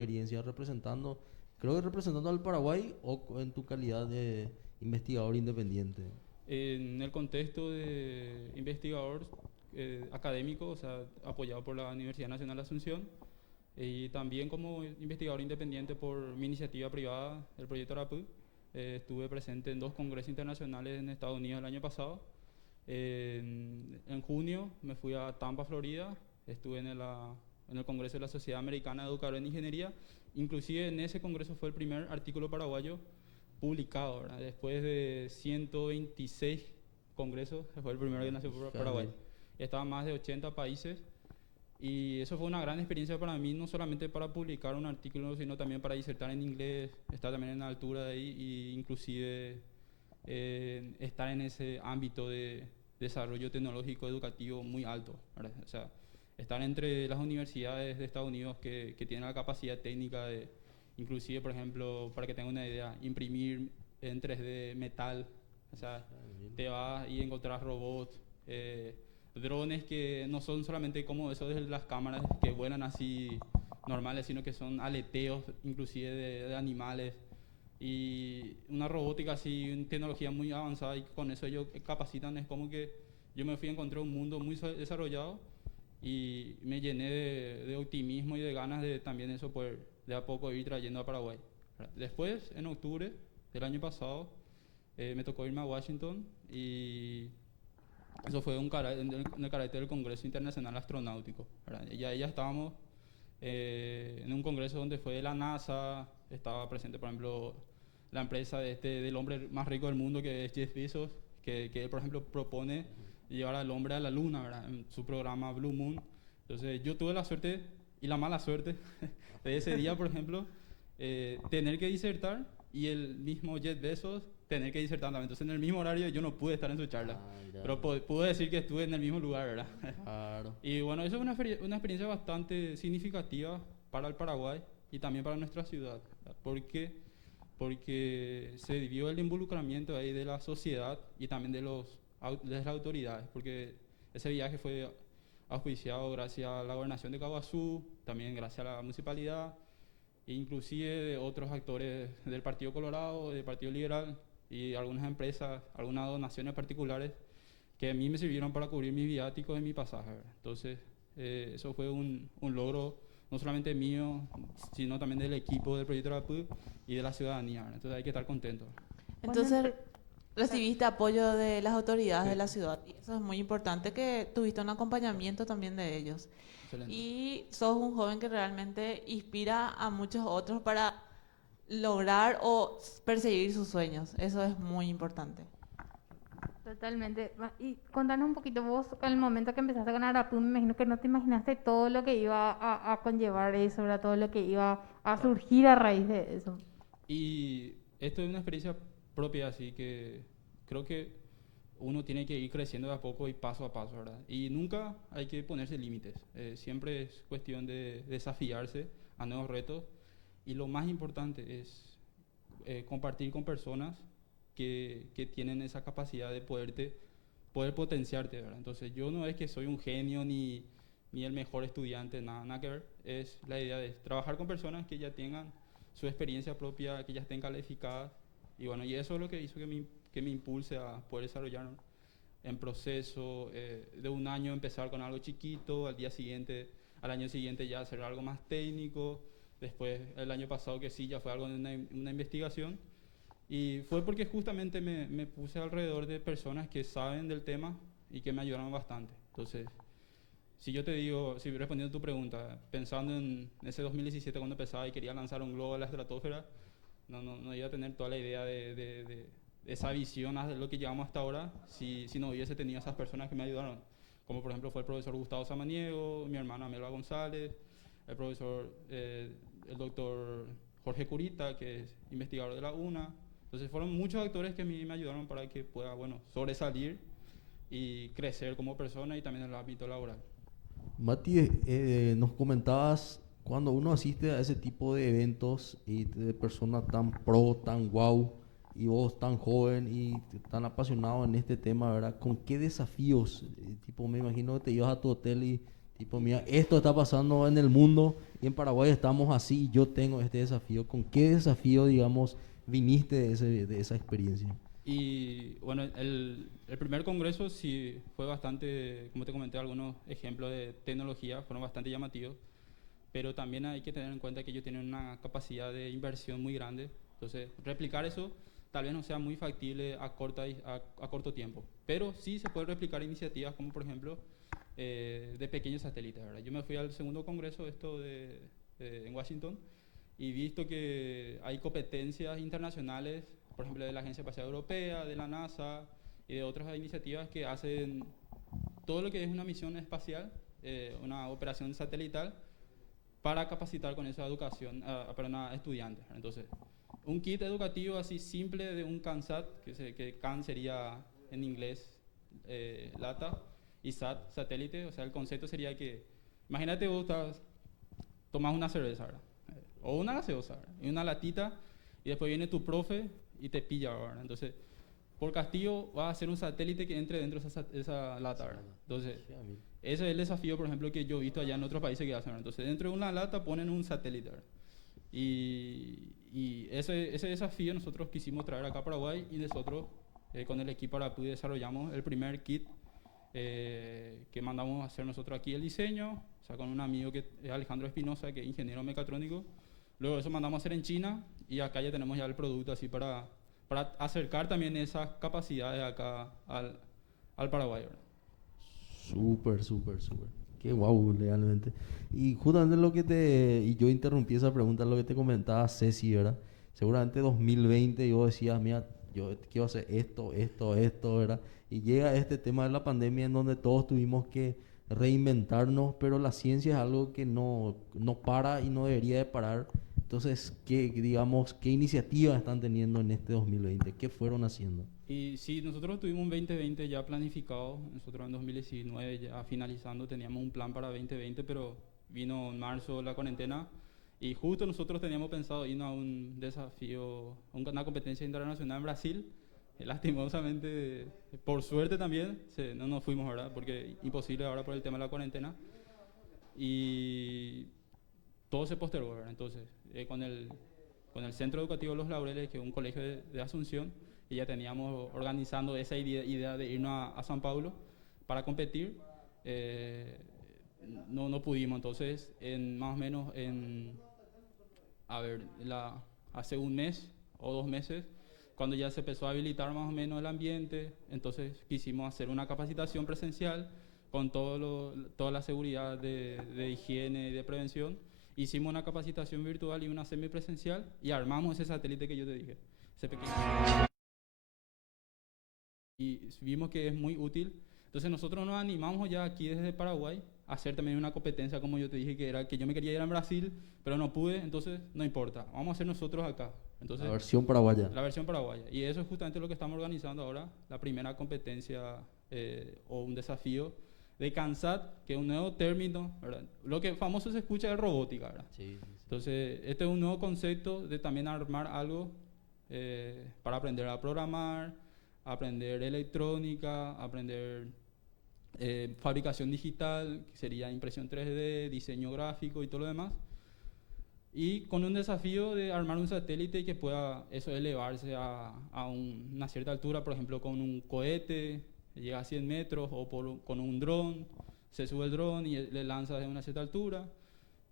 experiencia representando, creo que representando al Paraguay o en tu calidad de investigador independiente? En el contexto de investigador académico, o sea, apoyado por la Universidad Nacional de Asunción, y también como investigador independiente por mi iniciativa privada, el proyecto ARAPU. Estuve presente en 2 congresos internacionales en Estados Unidos el año pasado. En junio me fui a Tampa, Florida. Estuve en el Congreso de la Sociedad Americana de Educadores en Ingeniería. Inclusive en ese congreso fue el primer artículo paraguayo publicado, ¿verdad? Después de 126 congresos, fue el primero que nació por Paraguay. Fíjate. Estaban más de 80 países y eso fue una gran experiencia para mí, no solamente para publicar un artículo, sino también para disertar en inglés, estar también en la altura de ahí y inclusive estar en ese ámbito de desarrollo tecnológico educativo muy alto, ¿verdad? O sea, estar entre las universidades de Estados Unidos que tienen la capacidad técnica de, inclusive, por ejemplo, para que tengan una idea, imprimir en 3D metal, o sea, te vas y encontrás robots, drones que no son solamente como esos de las cámaras que vuelan así normales, sino que son aleteos inclusive de animales y una robótica así, una tecnología muy avanzada y con eso ellos capacitan. Es como que yo me fui a encontrar un mundo muy desarrollado y me llené de optimismo y de ganas de también eso poder de a poco ir trayendo a Paraguay. Después, en octubre del año pasado, me tocó irme a Washington y eso fue en el carácter del Congreso Internacional Astronáutico, ¿verdad? Ya estábamos en un congreso donde fue la NASA, estaba presente, por ejemplo, la empresa del hombre más rico del mundo, que es Jeff Bezos, que él, por ejemplo, propone llevar al hombre a la luna, ¿verdad? En su programa Blue Moon. Entonces, yo tuve la suerte y la mala suerte de ese día, por ejemplo, tener que disertar y el mismo Jeff Bezos tener que disertar también. Entonces, en el mismo horario yo no pude estar en su charla. Pero pude decir que estuve en el mismo lugar, ¿verdad? Claro. Y bueno, eso es una experiencia bastante significativa para el Paraguay y también para nuestra ciudad, ¿verdad? Porque se vio el involucramiento ahí de la sociedad y también de las autoridades, porque ese viaje fue auspiciado gracias a la gobernación de Caguazú, también gracias a la municipalidad, e inclusive de otros actores del Partido Colorado, del Partido Liberal y algunas empresas, algunas donaciones particulares que a mí me sirvieron para cubrir mis viáticos y mi pasaje, ¿verdad? Entonces, eso fue un logro no solamente mío, sino también del equipo del proyecto RAPU y de la ciudadanía, ¿verdad? Entonces hay que estar contentos. Bueno, Entonces, o sea, recibiste apoyo de las autoridades de Sí, la ciudad y eso es muy importante que tuviste un acompañamiento también de ellos. excelente. Y sos un joven que realmente inspira a muchos otros para lograr o perseguir sus sueños. Eso es muy importante. totalmente. Y contanos un poquito, vos, al momento que empezaste con Arapu, me imagino que no te imaginaste todo lo que iba a conllevar eso, ¿verdad? Todo lo que iba a Claro. surgir a raíz de eso. Y esto es una experiencia propia, así que creo que uno tiene que ir creciendo de a poco y paso a paso, ¿verdad? Y nunca hay que ponerse límites. Siempre es cuestión de desafiarse a nuevos retos. Y lo más importante es compartir con personas que tienen esa capacidad de poder potenciarte, ¿verdad? Entonces yo no es que soy un genio ni el mejor estudiante, nada que ver. Es la idea de trabajar con personas que ya tengan su experiencia propia, que ya estén calificadas. Y bueno, y eso es lo que hizo que me impulse a poder desarrollar en proceso de un año empezar con algo chiquito, al año siguiente ya hacer algo más técnico, después el año pasado que sí, ya fue algo de una investigación. Y fue porque justamente me puse alrededor de personas que saben del tema y que me ayudaron bastante. Entonces, si yo te digo, si respondiendo a tu pregunta, pensando en ese 2017 cuando empezaba y quería lanzar un globo a la estratosfera, no iba a tener toda la idea de esa visión de lo que llevamos hasta ahora si no hubiese tenido esas personas que me ayudaron. Como por ejemplo fue el profesor Gustavo Samaniego, mi hermana Melba González, el profesor, el doctor Jorge Curita, que es investigador de la UNA. Entonces fueron muchos actores que a mí me ayudaron para que pueda, bueno, sobresalir y crecer como persona y también en el ámbito laboral. Mati, nos comentabas cuando uno asiste a ese tipo de eventos y de personas tan pro, tan wow, y vos tan joven y tan apasionado en este tema, ¿verdad? ¿Con qué desafíos? Tipo, me imagino que te ibas a tu hotel y Tipo, mira, esto está pasando en el mundo y en Paraguay estamos así y yo tengo este desafío. ¿Con qué desafío, digamos, viniste de esa experiencia? Y bueno, el primer congreso sí fue bastante, como te comenté, algunos ejemplos de tecnología fueron bastante llamativos, pero también hay que tener en cuenta que ellos tienen una capacidad de inversión muy grande. Entonces, replicar eso tal vez no sea muy factible a corto tiempo, pero sí se puede replicar iniciativas como, por ejemplo, de pequeños satélites, ¿verdad? Yo me fui al segundo congreso en Washington y visto que hay competencias internacionales, por ejemplo, de la Agencia Espacial Europea, de la NASA y de otras iniciativas que hacen todo lo que es una misión espacial, una operación satelital, para capacitar con esa educación para estudiantes. Entonces, un kit educativo así simple de un CANSAT, que CAN sería en inglés LATA, y SAT, satélite. O sea, el concepto sería que, imagínate vos tomás una cerveza, ¿verdad? O una gaseosa, ¿verdad? Y una latita, y después viene tu profe y te pilla, ¿verdad? Entonces, por castigo vas a hacer un satélite que entre dentro de esa lata, ¿verdad? Entonces, ese es el desafío, por ejemplo, que yo he visto allá en otros países que hacen, ¿verdad? Entonces, dentro de una lata ponen un satélite, ¿verdad? Y ese desafío nosotros quisimos traer acá a Paraguay, y nosotros con el equipo Arapuy desarrollamos el primer kit que mandamos a hacer nosotros aquí el diseño, o sea, con un amigo que es Alejandro Espinosa, que es ingeniero mecatrónico. Luego eso mandamos a hacer en China, y acá ya tenemos ya el producto así para acercar también esas capacidades acá al Paraguay, ¿verdad? Súper, súper, súper. Qué guau, realmente. Y justamente y yo interrumpí esa pregunta, lo que te comentaba Ceci, ¿verdad? Seguramente 2020 yo decía, mira, yo quiero hacer esto, ¿verdad? Y llega este tema de la pandemia en donde todos tuvimos que reinventarnos, pero la ciencia es algo que no para y no debería de parar. Entonces, digamos, ¿qué iniciativas están teniendo en este 2020? ¿Qué fueron haciendo? Y sí, nosotros tuvimos un 2020 ya planificado. Nosotros en 2019 ya finalizando teníamos un plan para 2020, pero vino en marzo la cuarentena y justo nosotros teníamos pensado irnos a un desafío, a una competencia internacional en Brasil. Lastimosamente, por suerte también, no nos fuimos, ¿verdad? Porque imposible ahora por el tema de la cuarentena. Y todo se postergó, ¿verdad? Entonces, con el Centro Educativo Los Laureles, que es un colegio de Asunción, y ya teníamos organizando esa idea de irnos a San Paulo para competir. No pudimos. Entonces, más o menos hace un mes o 2 meses, cuando ya se empezó a habilitar más o menos el ambiente, entonces quisimos hacer una capacitación presencial con toda la seguridad de higiene y de prevención. Hicimos una capacitación virtual y una semipresencial y armamos ese satélite que yo te dije, ese pequeño. Y vimos que es muy útil. Entonces nosotros nos animamos ya aquí desde Paraguay a hacer también una competencia, como yo te dije, que era que yo me quería ir a Brasil, pero no pude, entonces no importa, vamos a hacer nosotros acá. Entonces, la versión paraguaya. La versión paraguaya. Y eso es justamente lo que estamos organizando ahora, la primera competencia o un desafío de CANSAT, que es un nuevo término, ¿verdad? Lo que famoso se escucha es robótica, ¿verdad? Sí, sí. Entonces, este es un nuevo concepto de también armar algo para aprender a programar, aprender electrónica, aprender fabricación digital, que sería impresión 3D, diseño gráfico y todo lo demás. Y con un desafío de armar un satélite que pueda eso elevarse a una cierta altura, por ejemplo, con un cohete, llega a 100 metros, o con un dron, se sube el dron y le lanza desde una cierta altura.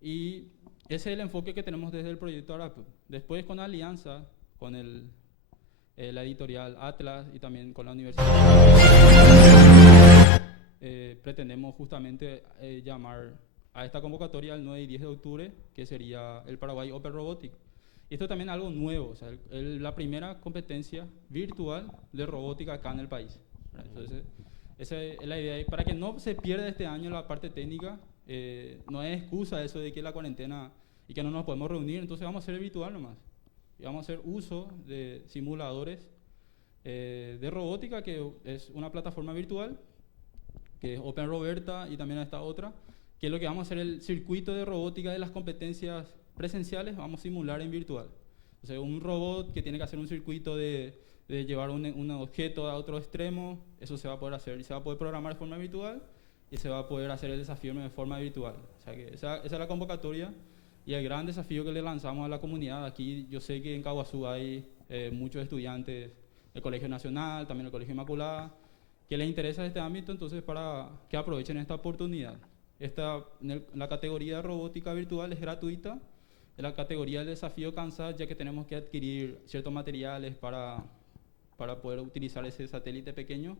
Y ese es el enfoque que tenemos desde el proyecto Arapuy. Después, con alianza con la editorial Atlas y también con la universidad, pretendemos justamente llamar a esta convocatoria el 9 y 10 de octubre, que sería el Paraguay Open Robotics. Y esto también es algo nuevo, o sea, la primera competencia virtual de robótica acá en el país. Entonces, esa es la idea. Y para que no se pierda este año la parte técnica, no es excusa eso de que la cuarentena y que no nos podemos reunir, entonces vamos a hacer virtual nomás. Y vamos a hacer uso de simuladores de robótica, que es una plataforma virtual, que es Open Roberta, y también esta otra, que es lo que vamos a hacer el circuito de robótica de las competencias presenciales, vamos a simular en virtual. O sea, un robot que tiene que hacer un circuito de llevar un objeto a otro extremo, eso se va a poder hacer y se va a poder programar de forma virtual, y se va a poder hacer el desafío de forma virtual. O sea que esa es la convocatoria y el gran desafío que le lanzamos a la comunidad. Aquí yo sé que en Caguazú hay muchos estudiantes del Colegio Nacional, también el Colegio Inmaculada, que les interesa este ámbito, entonces para que aprovechen esta oportunidad. La categoría de robótica virtual es gratuita. En la categoría del desafío CANSAT, ya que tenemos que adquirir ciertos materiales para poder utilizar ese satélite pequeño,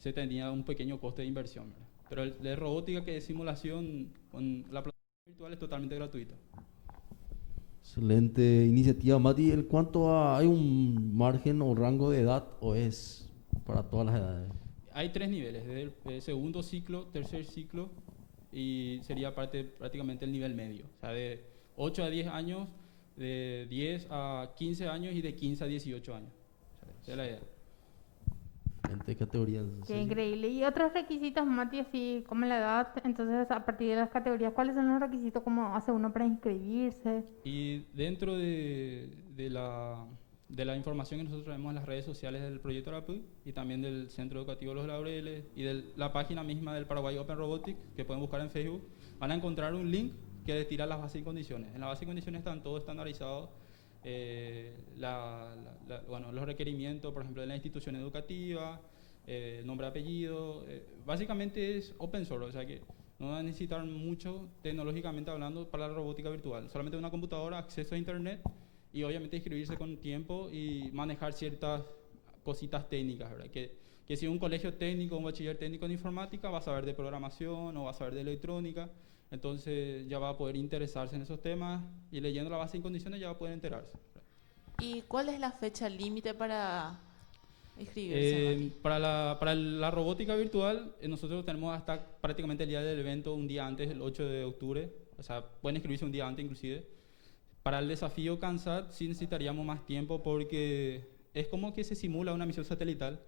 se tendría un pequeño coste de inversión, ¿verdad? Pero el de robótica, que es simulación con la plataforma virtual, es totalmente gratuita. Excelente iniciativa, Mati. ¿Hay un margen o rango de edad o es para todas las edades? Hay 3 niveles, desde el segundo ciclo, tercer ciclo, y sería prácticamente el nivel medio. O sea, de 8 a 10 años, de 10 a 15 años y de 15 a 18 años. O sea, esa es la edad. Diferentes categorías. Qué Sí. increíble. Y otros requisitos, Mati, así como la edad, entonces a partir de las categorías, ¿cuáles son los requisitos? ¿Cómo hace uno para inscribirse? Y dentro de la información que nosotros traemos en las redes sociales del proyecto ARAPU y también del Centro Educativo Los Laureles y de la página misma del Paraguay Open Robotics, que pueden buscar en Facebook, van a encontrar un link que les tira las bases y condiciones. En la base y condiciones están todos estandarizados, los requerimientos, por ejemplo, de la institución educativa, nombre, apellido. Básicamente es open source, o sea que no van a necesitar mucho tecnológicamente hablando para la robótica virtual. Solamente una computadora, acceso a internet y obviamente inscribirse con tiempo y manejar ciertas cositas técnicas, ¿verdad? Que si un colegio técnico, un bachiller técnico en informática, va a saber de programación o va a saber de electrónica, entonces ya va a poder interesarse en esos temas y leyendo la base en condiciones ya va a poder enterarse. ¿Y cuál es la fecha límite para inscribirse, Mati? Para la robótica virtual, nosotros tenemos hasta prácticamente el día del evento un día antes, el 8 de octubre, o sea, pueden inscribirse un día antes inclusive. Para el desafío CANSAT sí necesitaríamos más tiempo porque es como que se simula una misión satelital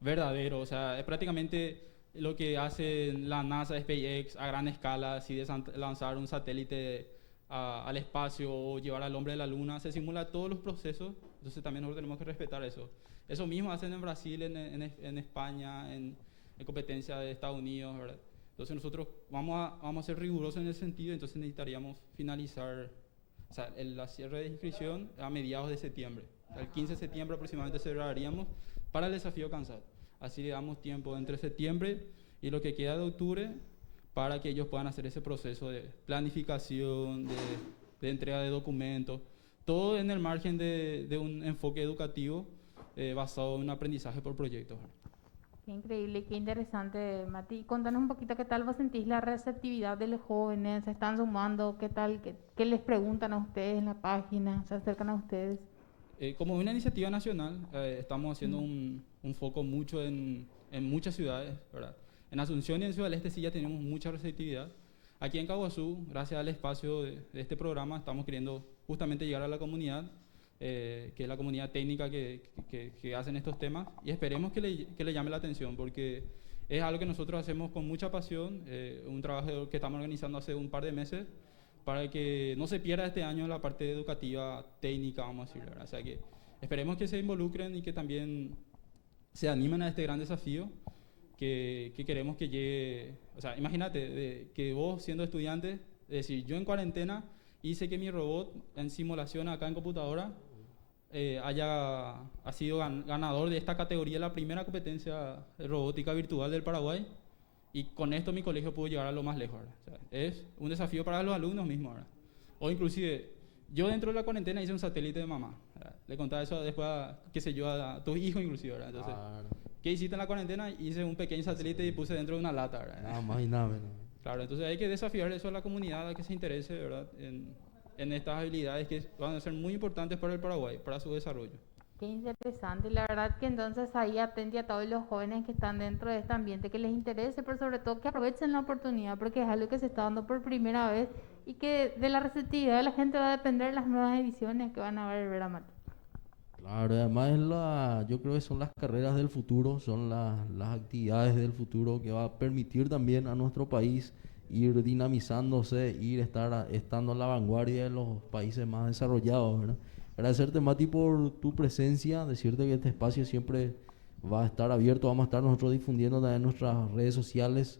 verdadero, o sea, es prácticamente lo que hace la NASA, SpaceX a gran escala, así de lanzar un satélite al espacio o llevar al hombre a la luna, se simula todos los procesos, entonces también nosotros tenemos que respetar eso. Eso mismo hacen en Brasil, en España, en competencia de Estados Unidos, ¿verdad? Entonces nosotros vamos a ser rigurosos en ese sentido, entonces necesitaríamos finalizar, o sea, la cierre de inscripción a mediados de septiembre. O sea, el 15 de septiembre aproximadamente cerraríamos para el desafío CANSAT. Así le damos tiempo entre septiembre y lo que queda de octubre para que ellos puedan hacer ese proceso de planificación, de entrega de documentos, todo en el margen de un enfoque educativo basado en un aprendizaje por proyectos. Qué increíble, qué interesante, Mati. Contanos un poquito qué tal vos sentís la receptividad de los jóvenes, se están sumando, qué tal, qué les preguntan a ustedes en la página, se acercan a ustedes. Como una iniciativa nacional, estamos haciendo un foco mucho en muchas ciudades, ¿verdad? En Asunción y en Ciudad del Este sí ya tenemos mucha receptividad. Aquí en Caguazú, gracias al espacio de este programa, estamos queriendo justamente llegar a la comunidad, que es la comunidad técnica que hacen estos temas, y esperemos que le llame la atención, porque es algo que nosotros hacemos con mucha pasión, un trabajo que estamos organizando hace un par de meses, para que no se pierda este año la parte educativa técnica, vamos a decir, ¿verdad? O sea que esperemos que se involucren y que también se animen a este gran desafío que queremos que llegue. O sea, imagínate que vos siendo estudiante, decir, yo en cuarentena hice que mi robot en simulación acá en computadora ha sido ganador de esta categoría, la primera competencia de robótica virtual del Paraguay. Y con esto mi colegio pudo llegar a lo más lejos, ¿verdad? O sea, es un desafío para los alumnos mismos, ¿verdad? O inclusive, yo dentro de la cuarentena hice un satélite de mamá, ¿verdad? Le contaba eso después, qué sé yo, a tus hijos inclusive, ¿verdad? Entonces, ¿qué hiciste en la cuarentena? Hice un pequeño satélite y puse dentro de una lata, ¿verdad? Nada más y nada menos. Claro, entonces hay que desafiar eso a la comunidad, a que se interese, ¿verdad? En estas habilidades que van a ser muy importantes para el Paraguay, para su desarrollo. Qué interesante, la verdad que entonces ahí atente a todos los jóvenes que están dentro de este ambiente, que les interese, pero sobre todo que aprovechen la oportunidad, porque es algo que se está dando por primera vez y que de la receptividad de la gente va a depender las nuevas ediciones que van a haber, ¿verdad, Mati? Claro, además yo creo que son las carreras del futuro, son las actividades del futuro que va a permitir también a nuestro país ir dinamizándose, estando a la vanguardia de los países más desarrollados, ¿verdad? Agradecerte, Mati, por tu presencia, decirte que este espacio siempre va a estar abierto, vamos a estar nosotros difundiendo también en nuestras redes sociales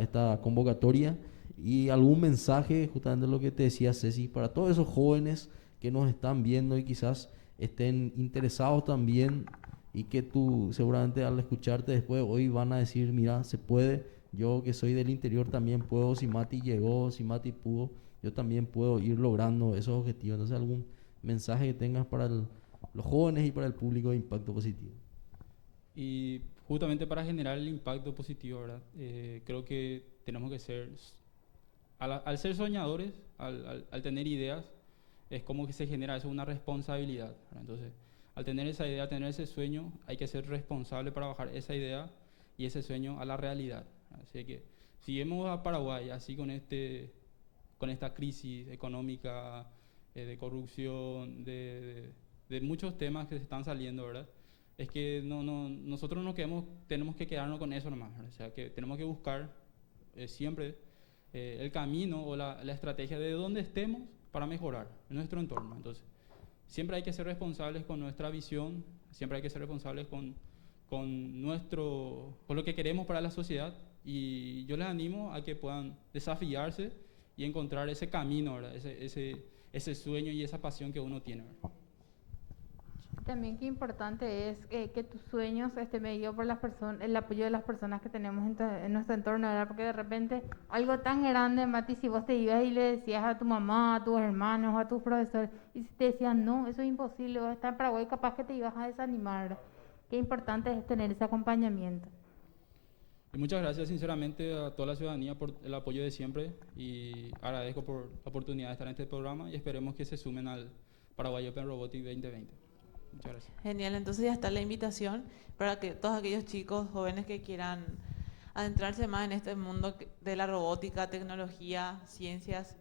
esta convocatoria y algún mensaje, justamente lo que te decía Ceci, para todos esos jóvenes que nos están viendo y quizás estén interesados también y que tú seguramente al escucharte después hoy van a decir, mira, se puede, yo que soy del interior también puedo, si Mati llegó, si Mati pudo, yo también puedo ir logrando esos objetivos. Entonces, algún mensaje que tengas para los jóvenes y para el público de Impacto Positivo. Y justamente para generar el impacto positivo, ¿verdad? Creo que tenemos que ser, al ser soñadores, al tener ideas, es como que se genera eso, una responsabilidad, ¿verdad? Entonces, al tener esa idea, tener ese sueño, hay que ser responsable para bajar esa idea y ese sueño a la realidad. Así que si vemos a Paraguay así con esta crisis económica, de corrupción, de muchos temas que se están saliendo, ¿verdad? Es que nosotros tenemos que quedarnos con eso nomás, ¿verdad? O sea, que tenemos que buscar siempre el camino o la estrategia de dónde estemos para mejorar nuestro entorno. Entonces, siempre hay que ser responsables con nuestra visión, siempre hay que ser responsables con lo que queremos para la sociedad, y yo les animo a que puedan desafiarse y encontrar ese camino, ¿verdad? Ese sueño y esa pasión que uno tiene, ¿verdad? También qué importante es que tus sueños estén medidos por las personas, el apoyo de las personas que tenemos en nuestro entorno, ¿verdad? Porque de repente algo tan grande, Mati, si vos te ibas y le decías a tu mamá, a tus hermanos, a tus profesores, y si te decían, no, eso es imposible, vos estás en Paraguay, capaz que te ibas a desanimar, ¿verdad? Qué importante es tener ese acompañamiento. Y muchas gracias sinceramente a toda la ciudadanía por el apoyo de siempre, y agradezco por la oportunidad de estar en este programa y esperemos que se sumen al Paraguay Open Robotics 2020. Muchas gracias. Genial, entonces ya está la invitación para que todos aquellos chicos jóvenes que quieran adentrarse más en este mundo de la robótica, tecnología, ciencias,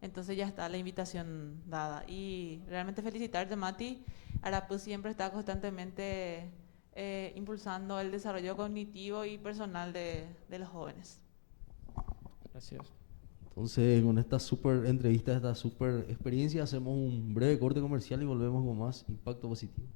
entonces ya está la invitación dada. Y realmente felicitarte, Mati. Arapus siempre está constantemente impulsando el desarrollo cognitivo y personal de los jóvenes. Gracias. Entonces, con esta súper entrevista, esta súper experiencia, hacemos un breve corte comercial y volvemos con más Impacto Positivo.